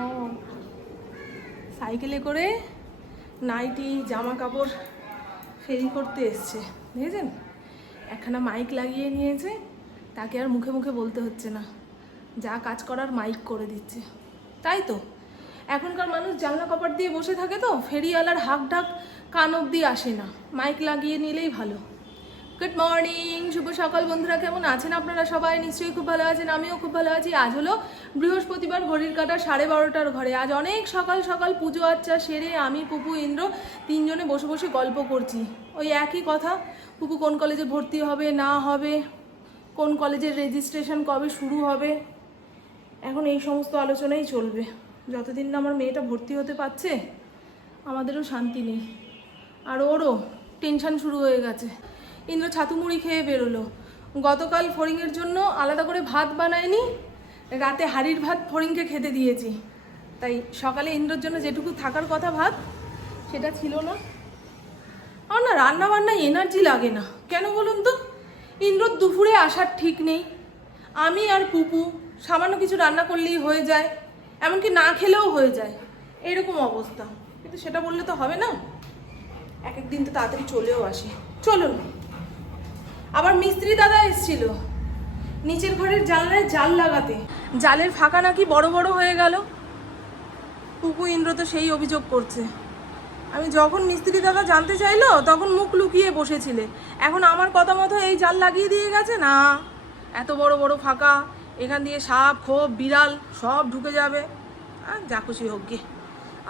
ও সাইকেলে করে নাইটি জামা কাপড় ফেরি করতে এসছে, দেখেছেন? একখানা মাইক লাগিয়ে নিয়েছে, তাকে আর মুখে মুখে বলতে হচ্ছে না। যা কাজ করার মাইক করে দিচ্ছে। তাই তো? এখনকার মানুষ জানলা কপাট দিয়ে বসে থাকে তো, ফেরিওয়ালার হাক ঢাক কান অব্দি আসে না। মাইক লাগিয়ে নিলেই ভালো। গুড মর্নিং শুভ সকাল বন্ধুরা, কেমন আছেন আপনারা সবাই? নিশ্চয়ই খুব ভালো আছেন, আমিও খুব ভালো আছি। আজ হলো বৃহস্পতিবার, ঘড়ির কাটা সাড়ে বারোটার ঘরে। আজ অনেক সকাল সকাল পুজো আচ্চা সেরে আমি, পুপু, ইন্দ্র তিনজনে বসে বসে গল্প করছি। ওই একই কথা, পুপু কোন কলেজে ভর্তি হবে, না হবে, কোন কলেজের রেজিস্ট্রেশন কবে শুরু হবে, এখন এই সমস্ত আলোচনাই চলবে। যতদিন না আমার মেয়েটা ভর্তি হতে পারছে, আমাদেরও শান্তি নেই। আর ওরও টেনশন শুরু হয়ে গেছে। ইন্দ্র ছাতু মুড়ি খেয়ে বেরোলো। গতকাল ফড়িংয়ের জন্য আলাদা করে ভাত বানায়নি, রাতে হাড়ির ভাত ফড়িংকে খেতে দিয়েছি। তাই সকালে ইন্দ্রর জন্য যেটুকু থাকার কথা ভাত, সেটা ছিল না। আমার না রান্না বান্নায় এনার্জি লাগে না। কেন বলুন তো? ইন্দ্রর দুপুরে আসার ঠিক নেই। আমি আর পুপু সামান্য কিছু রান্না করলেই হয়ে যায়, এমনকি না খেলেও হয়ে যায়। এরকম অবস্থা। কিন্তু সেটা বললে তো হবে না। এক এক দিন তো তাড়াতাড়ি চলেও আসে। চলুন। আবার মিস্ত্রি দাদা এসেছিল। নিচের ঘরের জানলায় জাল লাগাতে। জালের ফাঁকা নাকি বড় বড় হয়ে গেল? পুপু ইন্দ্র তো সেই অভিযোগ করছে। আমি যখন মিস্ত্রি দাদা জানতে চাইলো, তখন মুখ লুকিয়ে বসেছিলে। এখন আমার কথা মতো এই জাল লাগিয়ে দিয়ে গেছে না? এত বড় বড় ফাঁকা, এখান দিয়ে সাপ, খোপ, বিড়াল, সব ঢুকে যাবে। যা খুশি হোক গে।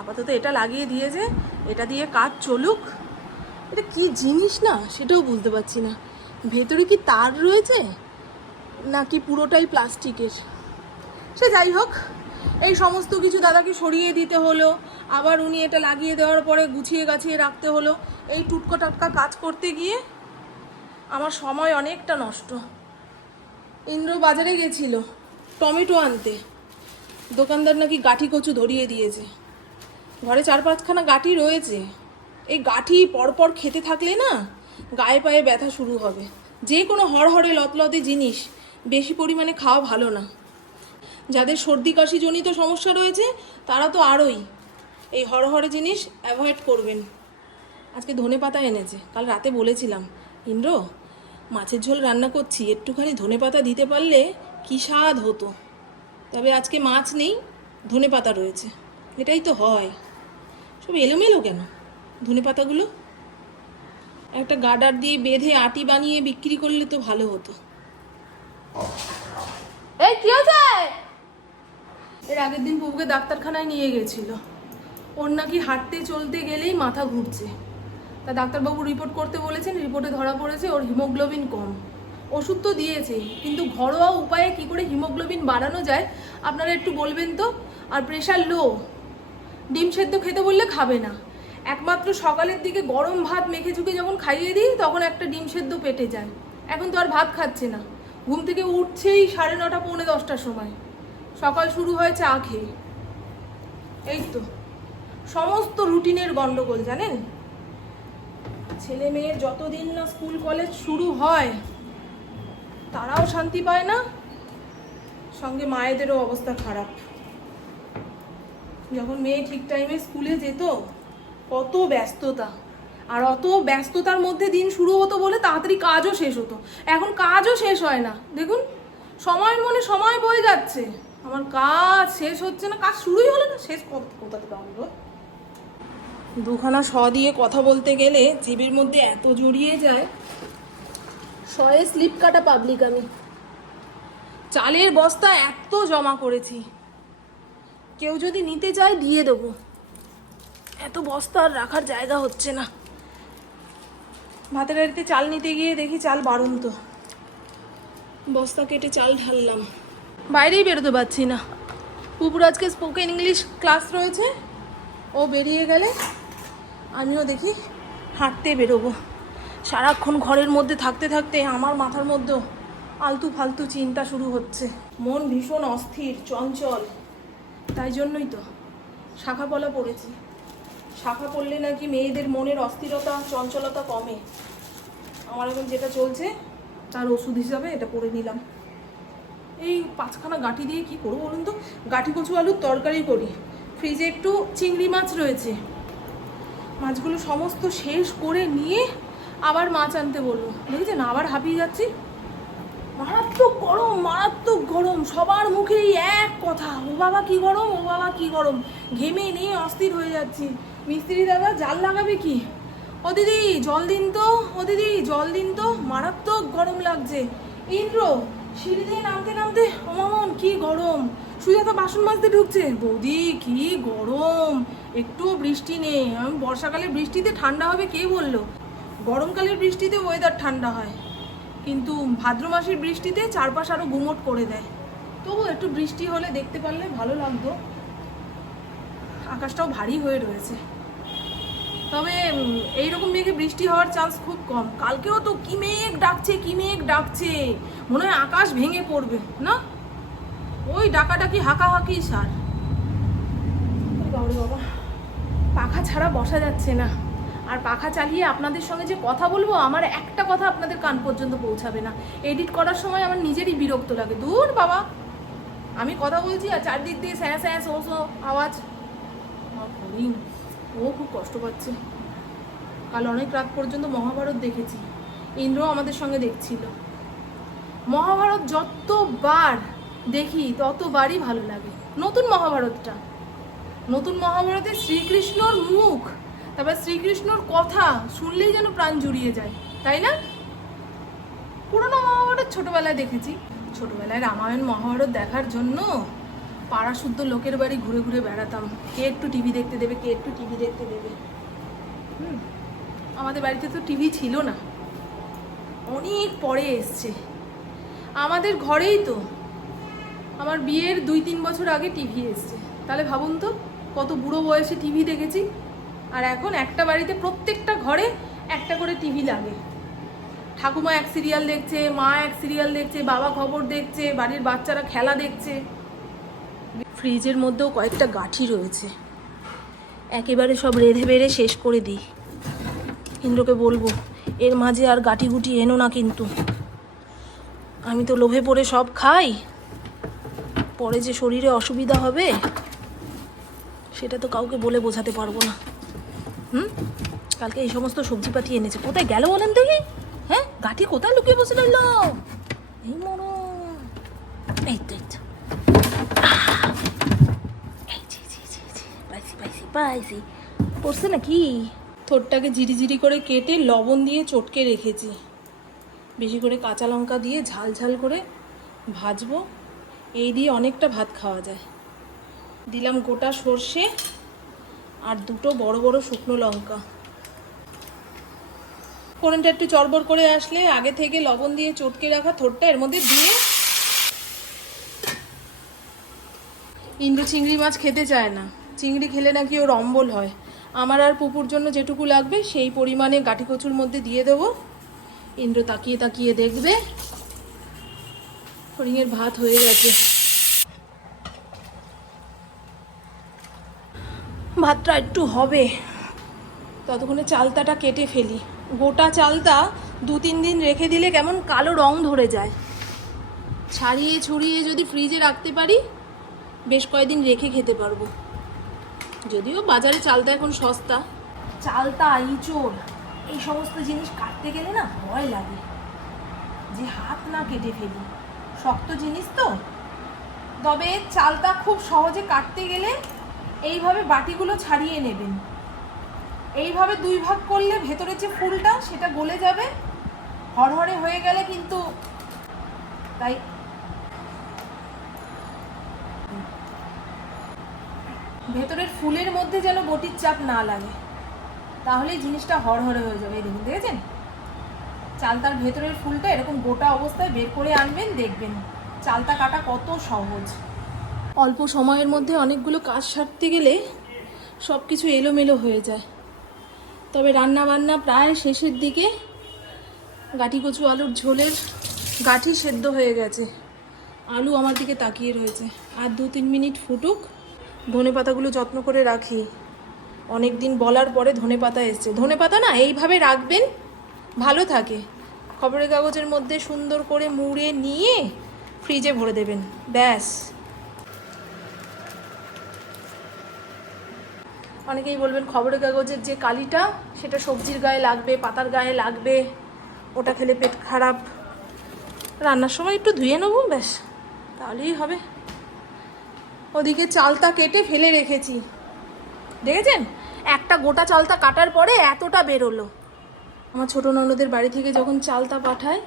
আপাতত এটা লাগিয়ে দিয়েছে এটা দিয়ে কাজ চলুক। এটা কি জিনিস না? সেটাও বুঝতে পারছি না। ভেতরে কি তার রয়েছে? নাকি পুরোটাই প্লাস্টিকের? সে যাই হোক, এই সমস্ত কিছু দাদাকে সরিয়ে দিতে হলো, আবার উনি এটা লাগিয়ে দেওয়ার পরে গুছিয়ে গাছিয়ে রাখতে হলো। এই টুটকো টাটকা কাজ করতে গিয়ে আমার সময় অনেকটা নষ্ট। ইন্দ্র বাজারে গেছিল টমেটো আনতে। দোকানদার নাকি গাঠি কচু ধরিয়ে দিয়েছে। ঘরে চার পাঁচখানা গাঠি রয়েছে। এই গাঠি পরপর খেতে থাকলে না গায়ে পায়ে ব্যথা শুরু হবে। যে কোনো হড়হড়ে লতলতে জিনিস বেশি পরিমাণে খাওয়া ভালো না। যাদের সর্দি কাশি জনিত সমস্যা রয়েছে, তারা তো আরোই এই হড়হড়ে জিনিস অ্যাভয়েড করবেন। আজকে ধনে পাতা এনেছে, কাল রাতে বলেছিলাম। ইন্দ্র, মাছের ঝোল রান্না করছি, একটুখানি ধনে পাতা দিতে পারলে কী স্বাদ হতো? তবে আজকে মাছ নেই, ধনে পাতা রয়েছে। এটাই তো হয়। সব এলোমেলো কেন? ধনে পাতাগুলো একটা গার্ডার দিয়ে বেঁধে আটি বানিয়ে বিক্রি করলে তো ভালো হতো। এই কি হচ্ছে এর আগের দিন পুবুকে ডাক্তারখানায় নিয়ে গেছিল। ওর নাকি হাঁটতে চলতে গেলেই মাথা ঘুরছে। তা ডাক্তারবাবু রিপোর্ট করতে বলেছেন রিপোর্টে ধরা পড়েছে ওর হিমোগ্লোবিন কম। ওষুধ তো দিয়েছে কিন্তু ঘরোয়া উপায়ে কি করে হিমোগ্লোবিন বাড়ানো যায় আপনারা একটু বলবেন তো? আর প্রেশার লো ডিম সেদ্ধ খেতে বললে খাবে না। একমাত্র সকালের দিকে গরম ভাত মেখে চুকে যখন খাইয়ে দিই, তখন একটা ডিম সেদ্ধ পেটে যায়। এখন তো আর ভাত খাচ্ছে না। ঘুম থেকে উঠছেই সাড়ে নটা, পৌনে দশটার সময়। সকাল শুরু হয় চা খেয়ে। এই তো। সমস্ত রুটিনের গন্ডগোল, জানেন? ছেলে মেয়ের যতদিন না স্কুল, কলেজ শুরু হয়, তারাও শান্তি পায় না। সঙ্গে মায়েদেরও অবস্থা খারাপ। যখন মেয়ে ঠিক টাইমে স্কুলে যেত কত ব্যস্ততা। আর অত ব্যস্ততার মধ্যে দিন শুরু হতো বলে তাড়াতাড়ি কাজও শেষ হতো। এখন কাজও শেষ হয় না। দেখুন সময়ের মনে সময় বয়ে যাচ্ছে। আমার কাজ শেষ হচ্ছে না। কাজ শুরুই হলো না। শেষ কোথা থেকে আনব দুখানা স দিয়ে কথা বলতে গেলে জিবির মধ্যে এত জড়িয়ে যায়। শয়ে স্লিপ কাটা পাবলিক আমি। চালের বস্তা এত জমা করেছি। কেউ যদি নিতে চায় দিয়ে দেবো। এত বস্তা আর রাখার জায়গা হচ্ছে না। ভাতের বাড়িতে চাল নিতে গিয়ে দেখি চাল বারণ তো বস্তা কেটে চাল ঢাললাম। বাইরেই বেরোতে পারছি না। পুপুর আজকে স্পোকেন ইংলিশ ক্লাস রয়েছে। ও বেরিয়ে গেলে আমিও দেখি হাঁটতে বেরোবো। সারাক্ষণ ঘরের মধ্যে থাকতে থাকতে আমার মাথার মধ্যেও আলতু ফালতু চিন্তা শুরু হচ্ছে। মন ভীষণ অস্থির, চঞ্চল। তাই জন্যই তো শাখা পলা পড়েছি। শাখা পড়লে নাকি মেয়েদের মনের অস্থিরতা, চঞ্চলতা কমে। আমার এখন যেটা চলছে, তার ওষুধ হিসাবে এটা পড়ে নিলাম। এই পাঁচখানা গাঁটি দিয়ে কি করব বলুন তো? গাঁটি কচু আলুর তরকারি করি। ফ্রিজে একটু চিংড়ি মাছ রয়েছে। মাছগুলো সমস্ত শেষ করে নিয়ে আবার মাছ আনতে বলব। দেখেছেন? আবার হাঁপিয়ে যাচ্ছি। মারাত্মক গরম মারাত্মক গরম। সবার মুখেই এক কথা, ও বাবা কি গরম, ও বাবা কি গরম। ঘেমে নিয়ে অস্থির হয়ে যাচ্ছি। মিস্ত্রি দাদা, জাল লাগাবে কি? ও দিদি, জল দিন তো, ও দিদি, জল দিন তো, মারাত্মক গরম লাগছে। ইন্দ্র, সিঁড়ি দিয়ে নামতে নামতে, ও মামন, কি গরম। সুজাতা বাসন মাজতে ঢুকছে। বৌদি, কি গরম। একটুও বৃষ্টি নেই আমি বর্ষাকালে বৃষ্টিতে ঠান্ডা হবে, কে বলল? গরমকালের বৃষ্টিতে ওয়েদার ঠান্ডা হয়। কিন্তু ভাদ্র মাসের বৃষ্টিতে চারপাশ আরও গুমট করে দেয়। তবু একটু বৃষ্টি হলে দেখতে পারলে ভালো লাগতো। আকাশটাও ভারী হয়ে রয়েছে। তবে এইরকম মেঘে বৃষ্টি হওয়ার চান্স খুব কম। কালকেও তো কি মেঘ ডাকছে, কি মেঘ ডাকছে? মনে হয় আকাশ ভেঙে পড়বে, না? ওই ডাকাডাকি হাঁকাহাঁকি সার। বাবা পাখা ছাড়া বসা যাচ্ছে না। আর পাখা চালিয়ে আপনাদের সঙ্গে যে কথা বলব, আমার একটা কথা আপনাদের কান পর্যন্ত পৌঁছাবে না। এডিট করার সময় আমার নিজেরই বিরক্ত লাগে। দূর, বাবা। আমি কথা বলছি আর চারদিক দিয়ে স্যাঁ স্যাঁ সো সো আওয়াজ। আমার ও খুব কষ্ট পাচ্ছে। কাল অনেক রাত পর্যন্ত মহাভারত দেখেছি। ইন্দ্র আমাদের সঙ্গে দেখছিল। মহাভারত যতবার দেখি, ততবারই ভালো লাগে। নতুন মহাভারতটা। নতুন মহাভারতে শ্রীকৃষ্ণর মুখ। তারপর শ্রীকৃষ্ণর কথা শুনলেই যেন প্রাণ জুড়িয়ে যায়। তাই না? পুরোনো মহাভারত ছোটবেলায় দেখেছি। ছোটবেলায় রামায়ণ মহাভারত দেখার জন্য পাড়া শুদ্ধ লোকের বাড়ি ঘুরে ঘুরে বেড়াতাম। কে একটু টিভি দেখতে দেবে, কে একটু টিভি দেখতে দেবে। হুম, আমাদের বাড়িতে তো টিভি ছিল না। অনেক পরে এসছে। আমাদের ঘরেই তো। আমার বিয়ের দুই তিন বছর আগে টিভি এসছে। তাহলে ভাবুন তো, কত বুড়ো বয়সে টিভি দেখেছি। আর এখন একটা বাড়িতে প্রত্যেকটা ঘরে একটা করে টিভি লাগে। ঠাকুমা এক সিরিয়াল দেখছে, মা এক সিরিয়াল দেখছে, বাবা খবর দেখছে, বাড়ির বাচ্চারা খেলা দেখছে। ফ্রিজের মধ্যেও কয়েকটা গাঠি রয়েছে। একেবারে সব রেধে বেড়ে শেষ করে দিই। ইন্দ্রকে বলব, এর মাঝে আর গাটি গুটি এনো না কিন্তু। আমি তো লোভে পড়ে সব খাই। পরে যে শরীরে অসুবিধা হবে, সেটা তো কাউকে বলে বোঝাতে পারব না। হুম? কালকে এই সমস্ত সবজিপাতি এনেছে। কোথায় গেল বলেন দেখি? হ্যাঁ? গাঠি কোথায় লুকিয়ে বসে রইল? এই মরণ। এই তো পাইছি, পড়ছে নাকি? থোরটাকে জিরি জিরি করে কেটে লবণ দিয়ে চটকে রেখেছি। বেশি করে কাঁচা লঙ্কা দিয়ে ঝাল ঝাল করে ভাজবো। এই দিয়ে অনেকটা ভাত খাওয়া যায়। দিলাম গোটা সর্ষে আর দুটো বড় বড় শুকনো লঙ্কা। ফোড়নটা একটু চড়বড় করে আসলে আগে থেকে লবণ দিয়ে চটকে রাখা থোরটা এর মধ্যে দিয়ে ইন্দ্র চিংড়ি মাছ খেতে চায় না। চিংড়ি খেলে নাকি ওর অম্বল হয়। আমার আর পুকুর জন্য যেটুকু লাগবে, সেই পরিমাণে গাঠি কচুর মধ্যে দিয়ে দেবো। ইন্দ্র তাকিয়ে তাকিয়ে দেখবে, হরিণের ভাত হয়ে গেছে। ভাতটা একটু হবে। ততক্ষণে চালতাটা কেটে ফেলি। গোটা চালতা দু তিন দিন রেখে দিলে কেমন কালো রং ধরে যায়। ছাড়িয়ে ছড়িয়ে যদি ফ্রিজে রাখতে পারি বেশ কয়েকদিন রেখে খেতে পারব। যদিও বাজারে চালতা এখন সস্তা। চালতা ইঁচড় এই সমস্ত জিনিস কাটতে গেলে না ভয় লাগে। যে হাত না কেটে ফেলি। শক্ত জিনিস তো। তবে চালটা খুব সহজে কাটতে গেলে এইভাবে বাটিগুলো ছাড়িয়ে নেবেন। এইভাবে দুই ভাগ করলে ভেতরে যে ফুলটা সেটা গলে যাবে। হরহরে হয়ে গেলে কিন্তু তাই ভেতরের ফুলের মধ্যে যেন বটির চাপ না লাগে। তাহলেই জিনিসটা হরহরে হয়ে যাবে, এই দেখুন, দেখেছেন? চালতার ভেতরের ফুলটা এরকম গোটা অবস্থায় বের করে আনবেন, দেখবেন। চালতা কাটা কত সহজ। অল্প সময়ের মধ্যে অনেকগুলো কাজ সারতে গেলে সব কিছু এলোমেলো হয়ে যায়। তবে রান্না বান্না প্রায় শেষের দিকে গাঠি কচু আলুর ঝোলের গাঠি সেদ্ধ হয়ে গেছে। আলু আমার দিকে তাকিয়ে রয়েছে। আর দু তিন মিনিট ফুটুক ধনে পাতাগুলো যত্ন করে রাখি। অনেক দিন বলার পরে ধনে পাতা এসছে। ধনে পাতা না, এইভাবে রাখবেন, ভালো থাকে। খবরের কাগজের মধ্যে সুন্দর করে মুড়ে নিয়ে ফ্রিজে ভরে দেবেন। ব্যাস। অনেকেই বলবেন খবরের কাগজের যে কালিটা, সেটা সবজির গায়ে লাগবে, পাতার গায়ে লাগবে, ওটা খেলে পেট খারাপ। রান্নার সময় একটু ধুয়ে নেব, ব্যাস। তাহলেই হবে। ওদিকে চালতা কেটে ফেলে রেখেছি। দেখেছেন? একটা গোটা চালতা কাটার পরে এতটা বেরোলো। আমার ছোটো ননদের বাড়ি থেকে যখন চালতা পাঠায়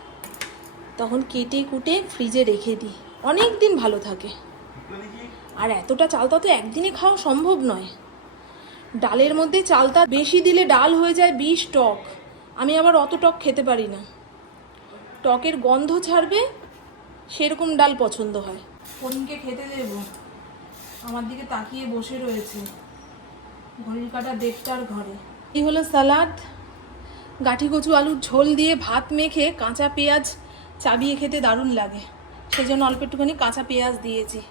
তখন কেটে কুটে ফ্রিজে রেখে দিই। অনেক দিন ভালো থাকে। আর এতটা চালতা তো একদিনে খাওয়া সম্ভব নয়। ডালের মধ্যে চালতা বেশি দিলে ডাল হয়ে যায় বিষ টক। আমি আবার অত টক খেতে পারি না। টকের গন্ধ ছাড়বে, সেরকম ডাল পছন্দ হয়। ফোনকে খেতে দেব। আমার দিকে তাকিয়ে বসে রয়েছে। ঘড়ির কাটা দেড়টার ঘরে। এই হলো সালাদ। গাঠি কচু আলুর ঝোল দিয়ে ভাত মেখে কাঁচা পেঁয়াজ চাবিয়ে খেতে দারুণ লাগে। সেই জন্য অল্প একটুখানি কাঁচা পেঁয়াজ দিয়েছি।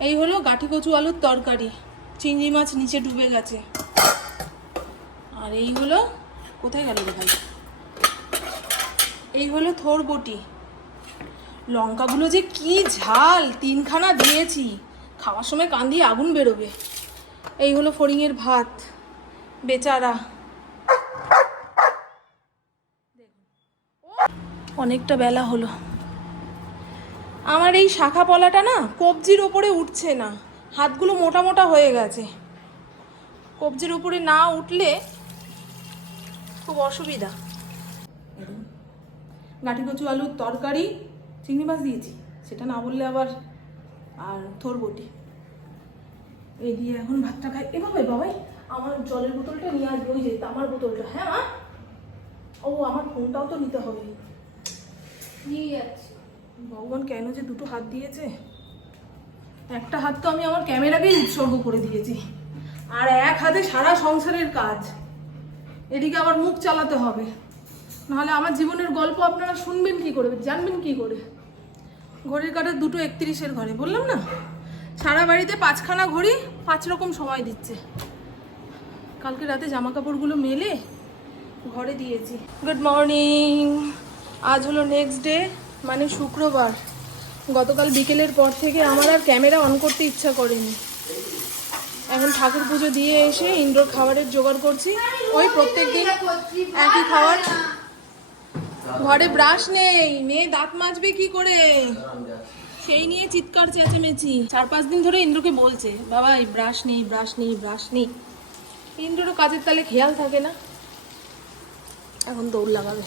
এই হলো গাঠি কচু আলুর তরকারি। চিংড়ি মাছ নিচে ডুবে গেছে। আর এই হলো, কোথায় গেল ভাই? এই হলো থোর বটি লঙ্কাগুলো যে কি ঝাল, তিনখানা দিয়েছি। খাওয়ার সময় কান দিয়ে আগুন বেরোবে। এই হলো ফড়িংয়ের ভাত। বেচারা। অনেকটা বেলা হলো। আমার এই শাখা পলাটা না কবজির ওপরে উঠছে না। হাতগুলো মোটা মোটা হয়ে গেছে। কবজির উপরে না উঠলে খুব অসুবিধা। গাঠি কচু আলুর তরকারি, চিংড়ি মাছ দিয়েছি। সেটা না বললে আবার আর থোর বটি এই দিয়ে এখন ভাতটা খাই। এ বাবাই আমার জলের বোতলটা নিয়ে আসবে ওই যে তামার বোতলটা। হ্যাঁ মা? ও আমার ফোনটাও তো নিতে হবে। নিয়ে যাচ্ছি। ভগবান কেন যে দুটো হাত দিয়েছে? একটা হাত তো আমি আমার ক্যামেরাকেই উৎসর্গ করে দিয়েছি। আর এক হাতে সারা সংসারের কাজ। এদিকে আবার মুখ চালাতে হবে। নাহলে আমার জীবনের গল্প আপনারা শুনবেন কি করে? জানবেন কি করে? ঘড়ির কাটার দুটো একত্রিশের ঘরে বললাম না? সারা বাড়িতে পাঁচখানা ঘড়ি, পাঁচ রকম সময় দিচ্ছে। কালকে রাতে জামা কাপড়গুলো মেলে ঘরে দিয়েছি। গুড মর্নিং আজ হলো নেক্সট ডে মানে শুক্রবার। গতকাল বিকেলের পর থেকে আমার আর ক্যামেরা অন করতে ইচ্ছা করেনি। এখন ঠাকুর পুজো দিয়ে এসে ইনডোর খাবারের জোগাড় করছি। ওই প্রত্যেক দিন একই খাবার। ঘরে ব্রাশ নেই, মেয়ে দাঁত মাজবে কি করে? সেই নিয়ে চিৎকার চেঁচেমেচি। চার পাঁচ দিন ধরে ইন্দ্রকে বলছে বাবা এই ব্রাশ নেই ব্রাশ নেই ব্রাশ নেই। ইন্দ্ররও কাজের তালে খেয়াল থাকে না। এখন দৌড় লাগাবে।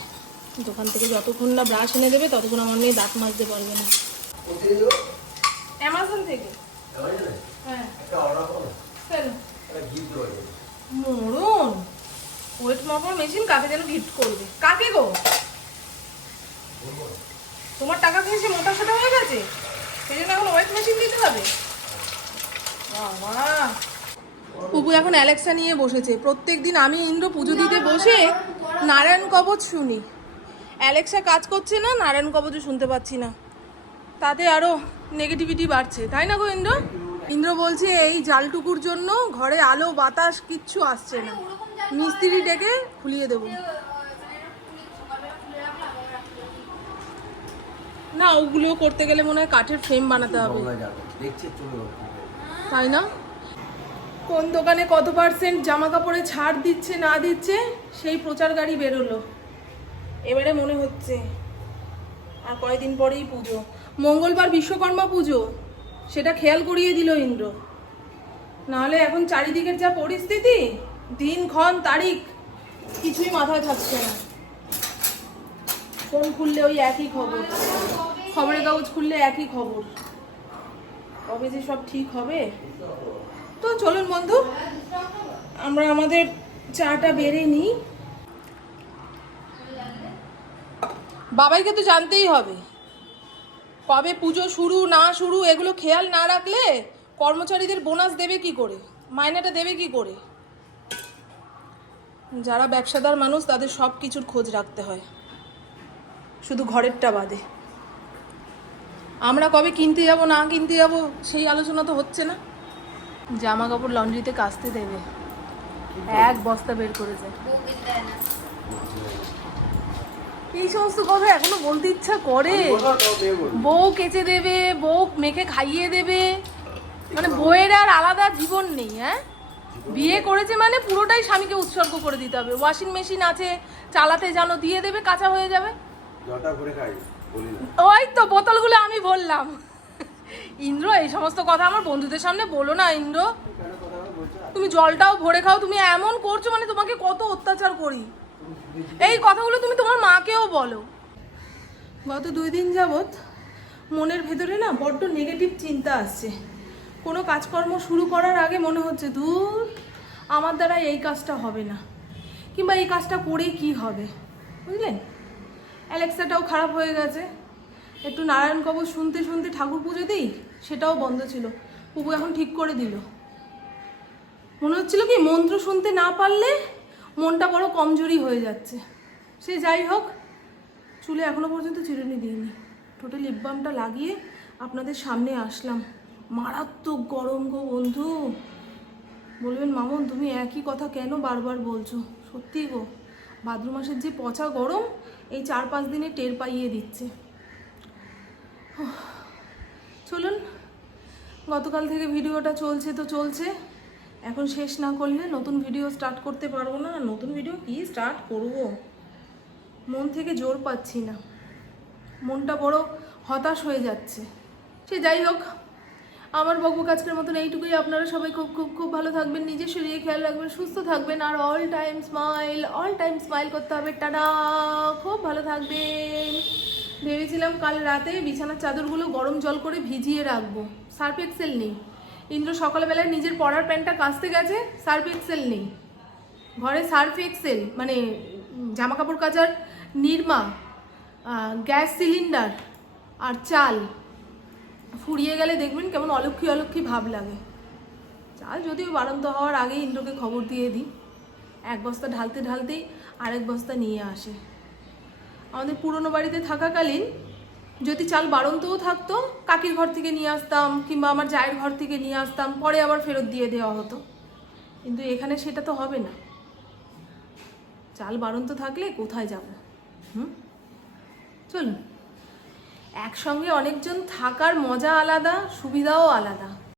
দোকান থেকে যতক্ষণ না ব্রাশ এনে দেবে ততক্ষণ আমার মেয়ে দাঁত মাজতে পারবে না। অ্যামাজন থেকে। হ্যাঁ। ওয়েট মাপার মেশিন কাকে যেন গিফট করবে? কাকে গো? তোমার টাকা খেয়েছে মোটা সোটা হয়ে গেছে? সেই জন্য এখন ওয়েট মেশিন দিতে হবে? বাবা। পুপু এখন অ্যালেক্সা নিয়ে বসেছে। প্রত্যেক দিন আমি ইন্দ্র পুজো দিতে বসে নারায়ণ কবচ শুনি। অ্যালেক্সা কাজ করছে না নারায়ণ কবচও শুনতে পাচ্ছি না। তাতে আরও নেগেটিভিটি বাড়ছে তাই না গো ইন্দ্র? ইন্দ্র বলছে এই জালটুকুর জন্য ঘরে আলো বাতাস কিচ্ছু আসছে না। মিস্ত্রি ডেকে খুলিয়ে দেবো। না ওগুলো করতে গেলে মনে হয় কাঠের ফ্রেম বানাতে হবে। তাই না? কোন দোকানে কত পার্সেন্ট জামা কাপড়ে ছাড় দিচ্ছে না দিচ্ছে সেই প্রচার গাড়ি বেরোলো। এবারে মনে হচ্ছে আর কয়েকদিন পরেই পুজো। মঙ্গলবার বিশ্বকর্মা পুজো সেটা খেয়াল করিয়ে দিল ইন্দ্র। নাহলে এখন চারিদিকের যা পরিস্থিতি দিন ক্ষণ তারিখ কিছুই মাথায় থাকছে না। ফোন খুললে ওই একই খবর। খবরের কাগজ খুললে একই খবর। কবে যে সব ঠিক হবে? তো চলুন বন্ধু, আমরা আমাদের চাটা বেড়ে নিই। বাবাইকে তো জানতেই হবে। কবে পুজো শুরু, না শুরু, এগুলো খেয়াল না রাখলে কর্মচারীদের বোনাস দেবে কি করে? মাইনেটা দেবে কি করে? যারা ব্যবসাদার মানুষ, তাদের সব কিছুর খোঁজ রাখতে হয়। শুধু ঘরেরটা বাদে। আমরা কবে কিনতে যাব না কিনতে যাব সেই আলোচনা তো হচ্ছে না। জামা কাপড় লন্ড্রিতে কাচতে দেবে। এক বস্তা বের করে যায় বউ কিনতে দেয়। না এই সমস্ত কথা এখনও বলতে ইচ্ছা করে। বউ কেচে দেবে বউ মেখে খাইয়ে দেবে। মানে বউয়ের আর আলাদা জীবন নেই হ্যাঁ? বিয়ে করেছে মানে পুরোটাই স্বামীকে উৎসর্গ করে দিতে হবে। ওয়াশিং মেশিন আছে চালাতে জানো দিয়ে দেবে কাঁচা হয়ে যাবে। ওই তো, বোতলগুলো আমি বললাম ইন্দ্র, এই সমস্ত কথা আমার বন্ধুদের সামনে বলো না, ইন্দ্র। তুমি জলটাও ভরে খাও, তুমি এমন করছ মানে তোমাকে কত অত্যাচার করি। এই কথাগুলো তুমি তোমার মাকেও বলো। গত দুই দিন যাবৎ মনের ভেতরে না বড্ড নেগেটিভ চিন্তা আসছে। কোনো কাজকর্ম শুরু করার আগে মনে হচ্ছে দূর আমার দ্বারা এই কাজটা হবে না। কিংবা এই কাজটা করে কি হবে? বুঝলেন? অ্যালেক্সাটাও খারাপ হয়ে গেছে। একটু নারায়ণ কবর শুনতে শুনতে ঠাকুর পুজো দিই, সেটাও বন্ধ ছিল। পুপু এখন ঠিক করে দিল। মনে হচ্ছিল কি, মন্ত্র শুনতে না পারলে মনটা বড় কমজোরি হয়ে যাচ্ছে। সে যাই হোক, চুলে এখনও পর্যন্ত চিরুনি দিইনি। টোটাল লিপ বামটা লাগিয়ে আপনাদের সামনে আসলাম। মারাত্মক গরম গো বন্ধু। বলবেন, মামন, তুমি একই কথা কেন বারবার বলছো? সত্যি গো, ভাদ্র মাসের যে পচা গরম এই চার পাঁচ দিনে টের পাইয়ে দিচ্ছে। চলুন, গতকাল থেকে ভিডিওটা চলছে তো চলছে। এখন শেষ না করলে নতুন ভিডিও স্টার্ট করতে পারব না। নতুন ভিডিও কি স্টার্ট করব? মন থেকে জোর পাচ্ছি না। মনটা বড় হতাশ হয়ে যাচ্ছে। সে যাই হোক আমার বকবক আজকের মতন এইটুকুই। আপনারা সবাই খুব খুব খুব ভালো থাকবেন, নিজের শরীরে খেয়াল রাখবেন, সুস্থ থাকবেন, আর all time smile all time smile করতে হবে। টাটা! খুব ভালো থাকবেন। ভেবেছিলাম কাল রাতে বিছানার চাদরগুলো গরম জল করে ভিজিয়ে রাখব। সার্ফ এক্সেল নেই। ইন্দ্র সকালবেলায় নিজের পরার প্যান্টটা কাচতে গেছে, সার্ফ এক্সেল নেই। ঘরে সার্ফ এক্সেল মানে জামা কাপড় কাচার নিরমা গ্যাস সিলিন্ডার আর চাল। ফুরিয়ে গেলে দেখবেন কেমন অলক্ষী অলক্ষী ভাব লাগে। চাল যদিও বাড়ন্ত হওয়ার আগে ইন্দ্রকে খবর দিয়ে দিই। এক বস্তা ঢালতে ঢালতেই আরেক বস্তা নিয়ে আসে। আমাদের পুরনো বাড়িতে থাকাকালীন যদি চাল বাড়ন্তও থাকতো, কাকির ঘর থেকে নিয়ে আসতাম কিংবা আমার জায়ের ঘর থেকে নিয়ে আসতাম, পরে আবার ফেরত দিয়ে দেওয়া হতো। কিন্তু এখানে সেটা তো হবে না। চাল বাড়ন্ত থাকলে কোথায় যাব? হুম? চলুন। একসঙ্গে অনেকজন থাকার মজা আলাদা সুবিধাও আলাদা।